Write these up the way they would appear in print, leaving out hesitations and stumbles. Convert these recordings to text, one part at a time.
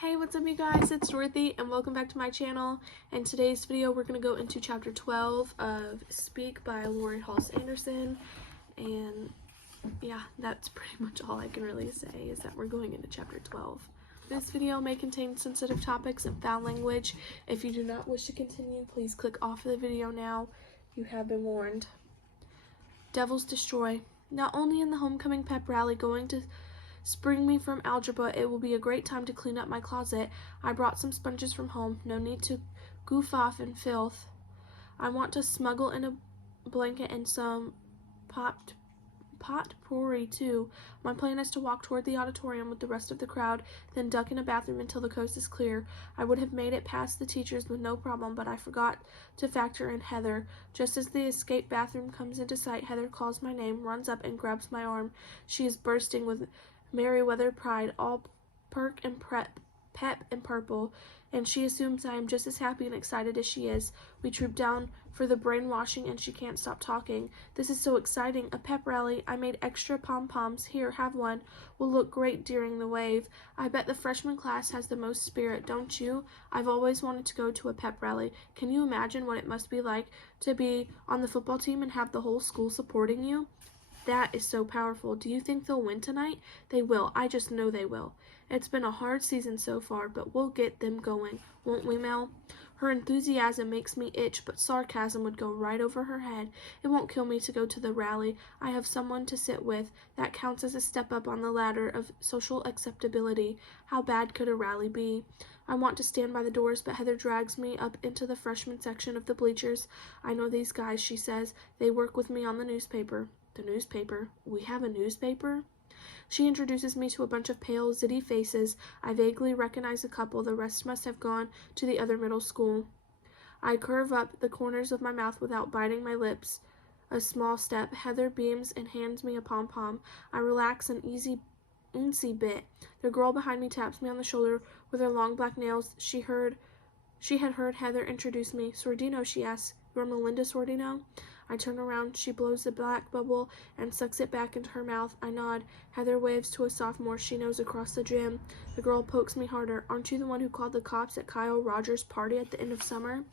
Hey, what's up you guys? It's Dorothy and welcome back to my channel. In today's video we're going to go into chapter 12 of Speak by Lori Halse Anderson, and yeah, that's pretty much all I can really say is that we're going into chapter 12. This video may contain sensitive topics and foul language. If you do not wish to continue, please click off of the video now. You have been warned. Devils Destroy. Not only in the homecoming pep rally going to spring me from algebra, it will be a great time to clean up my closet. I brought some sponges from home. No need to goof off in filth. I want to smuggle in a blanket and some potpourri too. My plan is to walk toward the auditorium with the rest of the crowd, then duck in a bathroom until the coast is clear. I would have made it past the teachers with no problem, but I forgot to factor in Heather. Just as the escape bathroom comes into sight, Heather calls my name, runs up, and grabs my arm. She is bursting with Merryweather pride, all perk and pep and purple, and she assumes I am just as happy and excited as she is. We troop down for the brainwashing and she can't stop talking. This is so exciting. A pep rally. I made extra pom-poms. Here, have one. Will look great during the wave. I bet the freshman class has the most spirit, don't you? I've always wanted to go to a pep rally. Can you imagine what it must be like to be on the football team and have the whole school supporting you? That is so powerful. Do you think they'll win tonight? They will. I just know they will. It's been a hard season so far, but we'll get them going, won't we, Mel? Her enthusiasm makes me itch, but sarcasm would go right over her head. It won't kill me to go to the rally. I have someone to sit with. That counts as a step up on the ladder of social acceptability. How bad could a rally be? I want to stand by the doors, but Heather drags me up into the freshman section of the bleachers. I know these guys, she says. They work with me on the newspaper. The newspaper? We have a newspaper? She introduces me to a bunch of pale, zitty faces. I vaguely recognize a couple. The rest must have gone to the other middle school. I curve up the corners of my mouth without biting my lips. A small step. Heather beams and hands me a pom-pom. I relax an easy bit. The girl behind me taps me on the shoulder with her long black nails. She had heard Heather introduce me. Sordino, she asks. You're Melinda Sordino? I turn around. She blows the black bubble and sucks it back into her mouth. I nod. Heather waves to a sophomore she knows across the gym. The girl pokes me harder. Aren't you the one who called the cops at Kyle Rogers' party at the end of summer?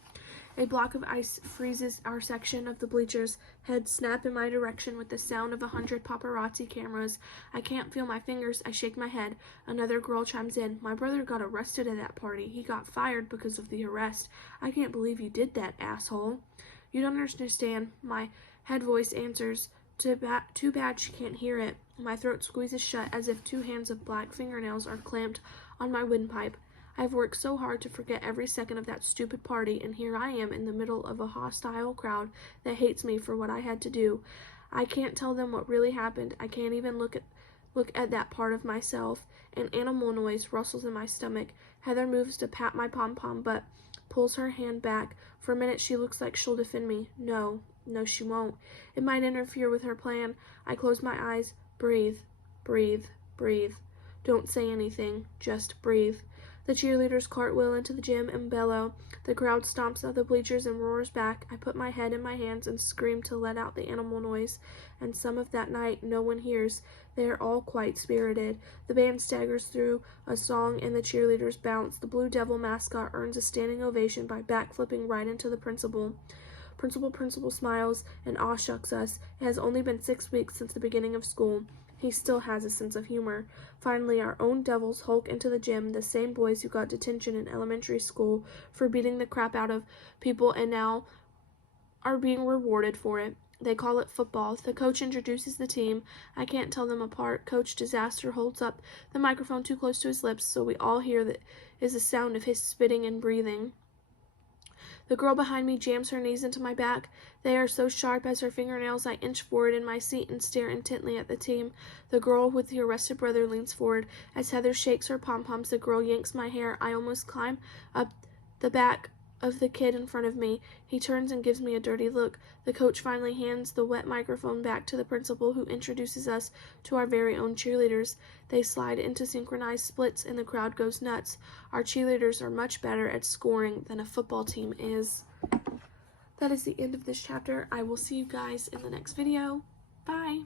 A block of ice freezes our section of the bleachers. Heads snap in my direction with the sound of 100 paparazzi cameras. I can't feel my fingers. I shake my head. Another girl chimes in. My brother got arrested at that party. He got fired because of the arrest. I can't believe you did that, asshole. You don't understand. My head voice answers. Too bad she can't hear it. My throat squeezes shut as if 2 hands of black fingernails are clamped on my windpipe. I've worked so hard to forget every second of that stupid party, and here I am in the middle of a hostile crowd that hates me for what I had to do. I can't tell them what really happened. I can't even look at that part of myself. An animal noise rustles in my stomach. Heather moves to pat my pom-pom, but pulls her hand back. For a minute she looks like she'll defend me. No, she won't. It might interfere with her plan. I close my eyes. Breathe, breathe, breathe. Don't say anything. Just breathe. The cheerleaders cartwheel into the gym and bellow. The crowd stomps out the bleachers and roars back. I put my head in my hands and scream to let out the animal noise. And some of that night no one hears. They are all quite spirited. The band staggers through a song and the cheerleaders bounce. The Blue Devil mascot earns a standing ovation by backflipping right into the principal. Principal smiles and awe shucks us. It has only been 6 weeks since the beginning of school. He still has a sense of humor. Finally, our own devils hulk into the gym, the same boys who got detention in elementary school for beating the crap out of people and now are being rewarded for it. They call it football. The coach introduces the team. I can't tell them apart. Coach Disaster holds up the microphone too close to his lips so we all hear that is the sound of his spitting and breathing. The girl behind me jams her knees into my back. They are so sharp as her fingernails. I inch forward in my seat and stare intently at the team. The girl with the arrested brother leans forward. As Heather shakes her pom-poms, the girl yanks my hair. I almost climb up the back of the kid in front of me. He turns and gives me a dirty look. The coach finally hands the wet microphone back to the principal, who introduces us to our very own cheerleaders. They slide into synchronized splits and the crowd goes nuts. Our cheerleaders are much better at scoring than a football team is. That is the end of this chapter. I will see you guys in the next video. Bye!